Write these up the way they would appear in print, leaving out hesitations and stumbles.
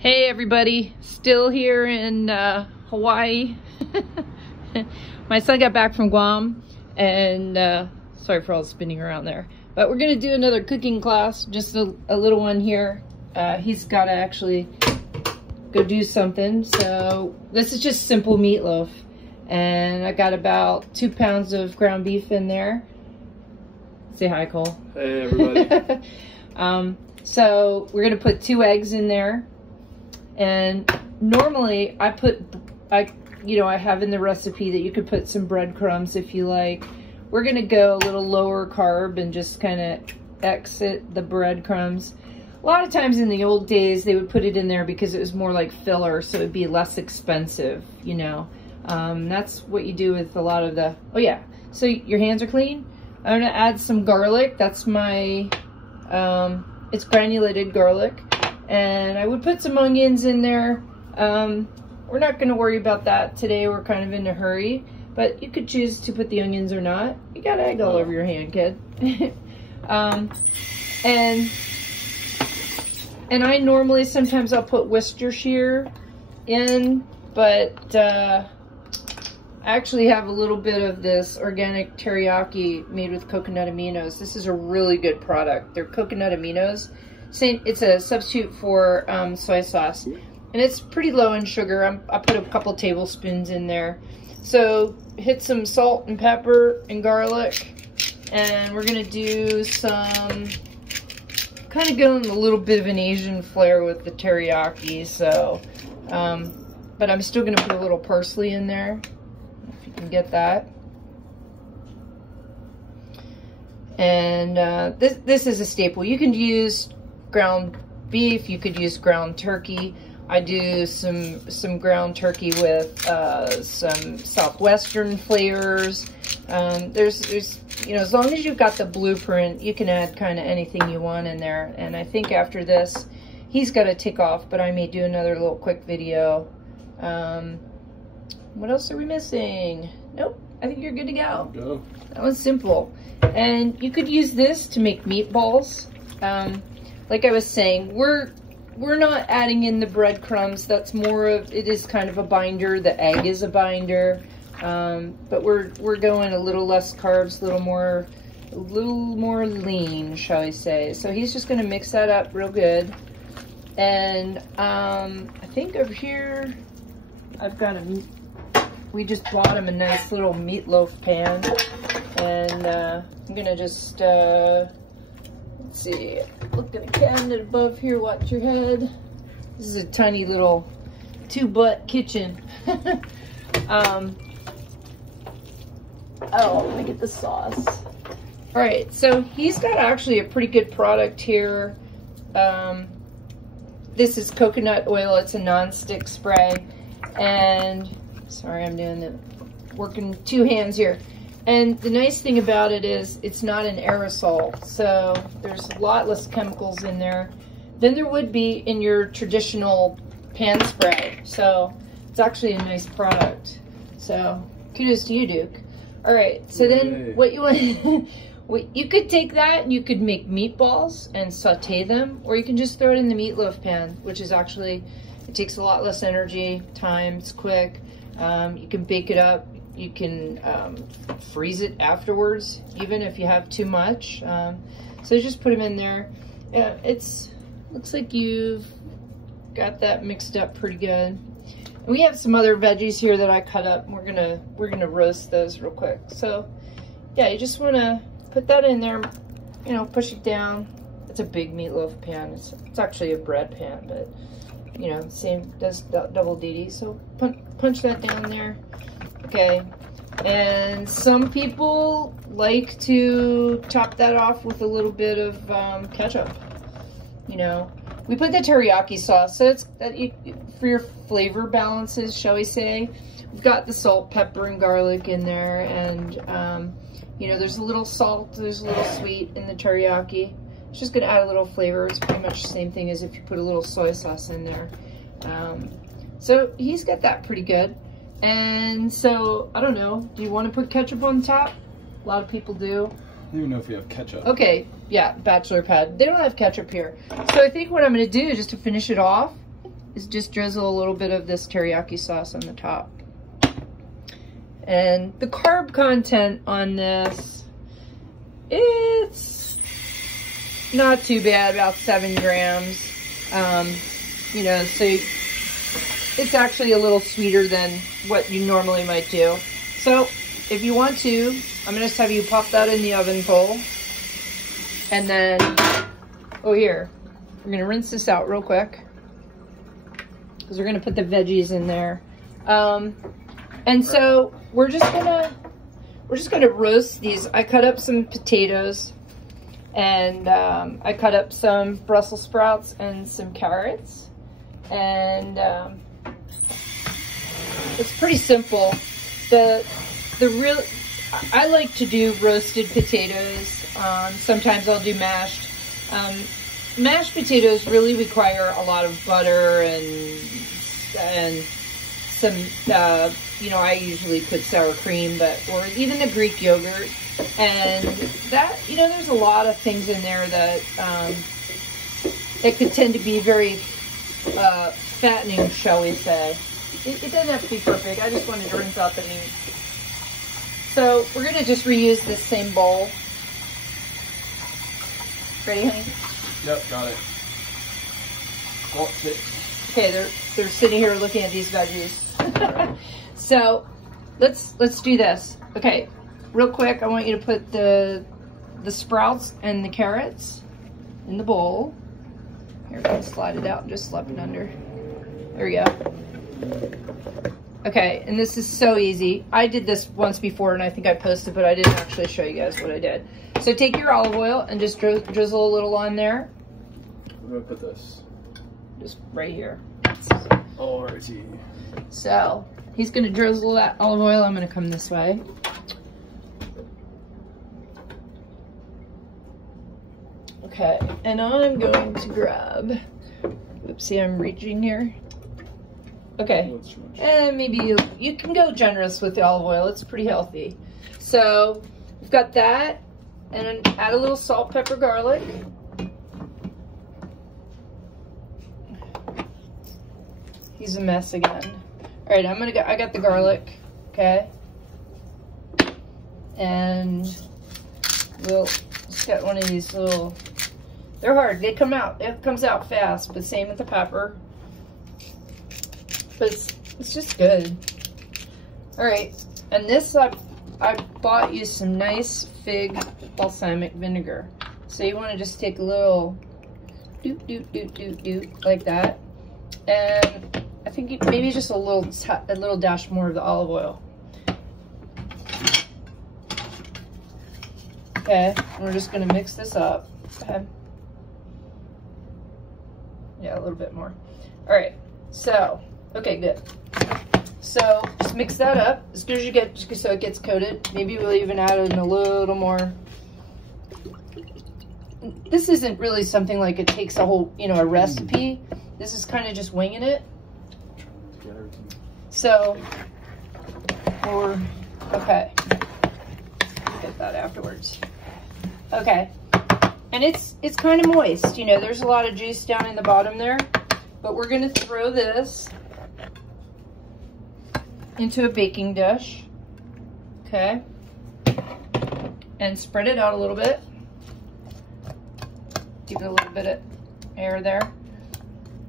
Hey everybody, still here in Hawaii. My son got back from Guam and sorry for all the spinning around there. But we're gonna do another cooking class, just a little one here. He's gotta actually go do something. So this is just simple meatloaf. And I got about 2 pounds of ground beef in there. Say hi, Cole. Hey everybody. So we're gonna put 2 eggs in there. And normally I have in the recipe that you could put some breadcrumbs if you like. We're gonna go a little lower carb and just kind of exit the breadcrumbs. A lot of times in the old days they would put it in there because it was more like filler, so it'd be less expensive, you know. That's what you do with a lot of the, oh yeah, so your hands are clean. I'm gonna add some garlic. That's my, it's granulated garlic. And I would put some onions in there. We're not gonna worry about that today. We're kind of in a hurry, but you could choose to put the onions or not. You got egg all over your hand, kid. And I normally, sometimes I'll put Worcestershire in, but I actually have a little bit of this organic teriyaki made with coconut aminos. This is a really good product. They're coconut aminos. It's a substitute for soy sauce, and it's pretty low in sugar. I put a couple tablespoons in there. So hit some salt and pepper and garlic, and we're gonna do some, kind of going a little bit of an Asian flair with the teriyaki. So, but I'm still gonna put a little parsley in there, if you can get that. And this is a staple. You can use ground beef, you could use ground turkey. I do some ground turkey with some southwestern flavors. There's you know, as long as you've got the blueprint, you can add kind of anything you want in there. And I think after this, he's got to take off, but I may do another little quick video. What else are we missing? Nope, I think you're good to go. Go. That was simple. And you could use this to make meatballs. Like I was saying, we're not adding in the breadcrumbs. That's more of, it is kind of a binder. The egg is a binder, but we're going a little less carbs, a little more lean, shall we say? So he's just going to mix that up real good. And I think over here I've got we just bought him a nice little meatloaf pan, and I'm gonna just let's see, look at the cabinet above here, watch your head. This is a tiny little 2-butt kitchen. Oh, let me get the sauce. All right, so he's got actually a pretty good product here. This is coconut oil. It's a non-stick spray. And sorry, I'm working 2 hands here. And the nice thing about it is it's not an aerosol, so there's a lot less chemicals in there than there would be in your traditional pan spray. So it's actually a nice product. So kudos to you, Duke. All right, so then what you want, you could take that and you could make meatballs and saute them, or you can just throw it in the meatloaf pan, which is actually, it takes a lot less energy, time, it's quick. You can bake it up. You can freeze it afterwards, even if you have too much. So just put them in there. Yeah, looks like you've got that mixed up pretty good. And we have some other veggies here that I cut up. And we're gonna roast those real quick. So yeah, you just want to put that in there. You know, push it down. It's a big meatloaf pan. It's actually a bread pan, but you know, same, does double duty. So punch that down there. Okay, and some people like to top that off with a little bit of ketchup. You know, we put the teriyaki sauce, so it's for your flavor balances, shall we say. We've got the salt, pepper, and garlic in there, and you know, there's a little salt, there's a little sweet in the teriyaki. It's just gonna add a little flavor. It's pretty much the same thing as if you put a little soy sauce in there. So he's got that pretty good. And so, I don't know, do you want to put ketchup on top? A lot of people do. I don't even know if you have ketchup. Okay, yeah, Bachelor pad. They don't have ketchup here. So I think what I'm going to do, just to finish it off, is just drizzle a little bit of this teriyaki sauce on the top. And the carb content on this, it's not too bad, about 7 grams. You know, so it's actually a little sweeter than what you normally might do. So if you want to, I'm gonna just have you pop that in the oven bowl. And then, oh here, we're gonna rinse this out real quick because we're gonna put the veggies in there. And so we're just gonna roast these. I cut up some potatoes, and I cut up some Brussels sprouts and some carrots, and it's pretty simple. I like to do roasted potatoes. Sometimes I'll do mashed. Mashed potatoes really require a lot of butter and some, you know, I usually put sour cream, or even the Greek yogurt. And that, you know, there's a lot of things in there that, that could tend to be very, fattening, shall we say. It doesn't have to be perfect. I just wanted to rinse out the meat. So we're gonna just reuse this same bowl. Ready, honey? Yep, got it. Okay, they're sitting here looking at these veggies. So let's do this. Okay, real quick, I want you to put the sprouts and the carrots in the bowl. Here, I'm gonna slide it out and just slap it under. There we go. Okay, and this is so easy. I did this once before and I think I posted, but I didn't actually show you guys what I did. So take your olive oil and just drizzle a little on there. Where do I put this? Just right here. Alrighty. So he's gonna drizzle that olive oil. I'm gonna come this way. Okay, and I'm going to grab, oopsie, I'm reaching here. Okay, and maybe you can go generous with the olive oil. It's pretty healthy. So we've got that, and then add a little salt, pepper, garlic. He's a mess again. All right, I got the garlic, okay? And we'll just get one of these little, they're hard, it comes out fast, but same with the pepper. But it's just good. All right, and this I bought you some nice fig balsamic vinegar. So you want to just take a little doot doot doot doot doot like that, and I think maybe just a little dash more of the olive oil. Okay, and we're just gonna mix this up. Okay. Yeah, a little bit more. All right, so. Okay, good. So just mix that up as good as you get, just so it gets coated. Maybe we'll even add in a little more. This isn't really something like it takes a whole, you know, a recipe. This is kind of just winging it. So, okay. Get that afterwards. Okay. And it's kind of moist, you know, there's a lot of juice down in the bottom there, but we're gonna throw this into a baking dish, okay, and spread it out a little bit. Give it a little bit of air there,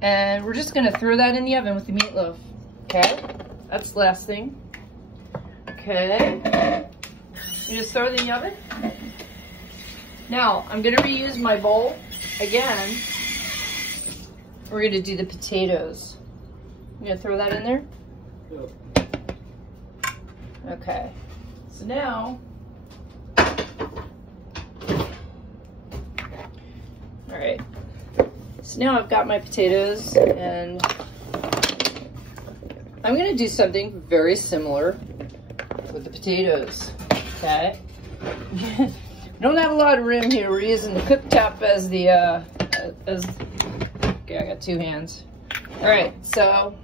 and we're just gonna throw that in the oven with the meatloaf. Okay, that's the last thing. Okay, you just throw it in the oven. Now I'm gonna reuse my bowl again. We're gonna do the potatoes. I'm gonna throw that in there. Yep. Okay, so now, all right, so now I've got my potatoes, and I'm gonna do something very similar with the potatoes, okay? We don't have a lot of room here. We're using the cooktop as the, okay, I got 2 hands. All right, so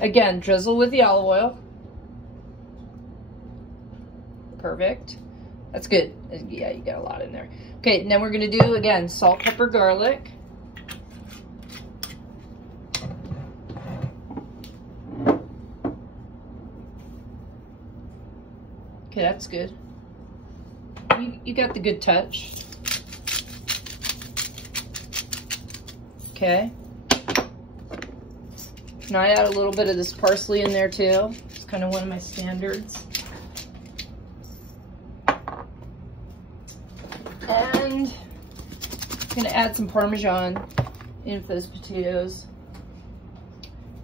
again, drizzle with the olive oil. Perfect. That's good. Yeah, you got a lot in there. Okay, and then we're gonna do, again, salt, pepper, garlic. Okay, that's good. You got the good touch. Okay. Can I add a little bit of this parsley in there too? It's kind of one of my standards. And I'm gonna add some Parmesan in those potatoes.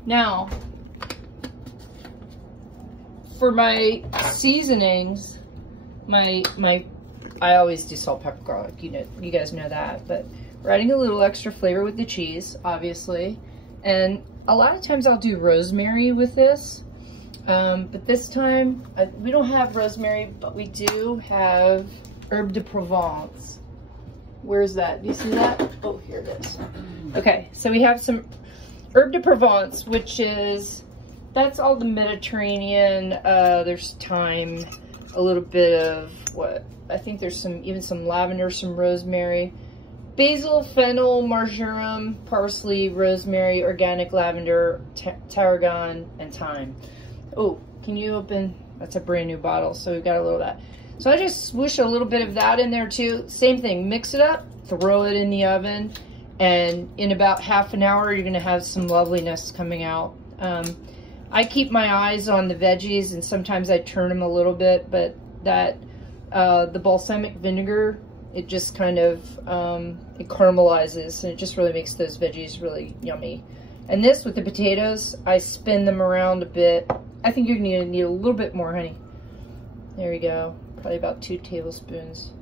Now, for my seasonings, I always do salt, pepper, garlic. You guys know that. But we're adding a little extra flavor with the cheese, obviously. And a lot of times I'll do rosemary with this. But this time, we don't have rosemary, but we do have herbe de Provence. Where's that? Do you see that? Oh, here it is. Okay, so we have some herbe de Provence, which is, that's all the Mediterranean. There's thyme, a little bit of what? I think there's even some lavender, some rosemary, basil, fennel, marjoram, parsley, rosemary, organic lavender, tarragon, and thyme. Oh, can you open? That's a brand new bottle, so we've got a little of that. So I just swoosh a little bit of that in there too. Same thing, mix it up, throw it in the oven, and in about half an hour, you're gonna have some loveliness coming out. I keep my eyes on the veggies, and sometimes I turn them a little bit, but the balsamic vinegar, it just kind of, it caramelizes, and it just really makes those veggies really yummy. And this, with the potatoes, I spin them around a bit. I think you're gonna need a little bit more, honey. There you go. Probably about 2 tablespoons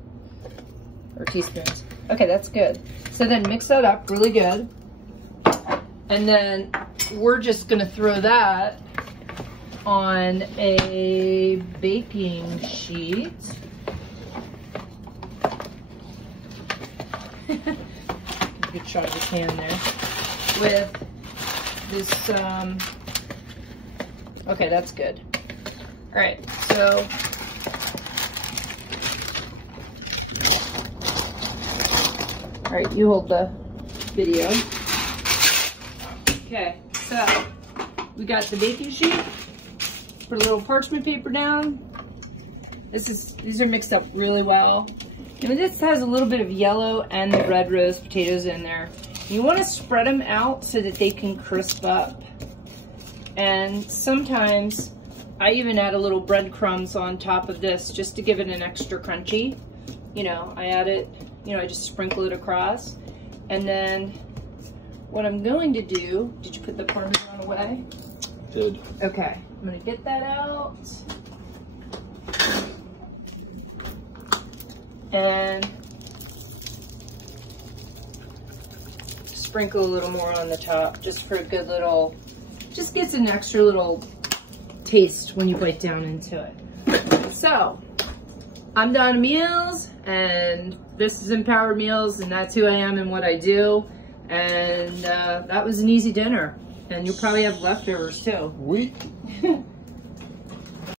or teaspoons. Okay, that's good. So then mix that up really good. And then we're just gonna throw that on a baking sheet. Good shot of the can there. With this, okay, that's good. All right, so all right, you hold the video. Okay, so we got the baking sheet. Put a little parchment paper down. These are mixed up really well. And this has a little bit of yellow and the red rose potatoes in there. You want to spread them out so that they can crisp up. And sometimes I even add a little breadcrumbs on top of this just to give it an extra crunchy. You know, I add it, I just sprinkle it across. And then what I'm going to do, did you put the Parmesan away? Did. Okay, I'm gonna get that out. And sprinkle a little more on the top just for a good little, just gets an extra little taste when you bite down into it. So, I'm Donna Meals, and this is Empowered Meals, and that's who I am and what I do. And that was an easy dinner. And you'll probably have leftovers too. Oui.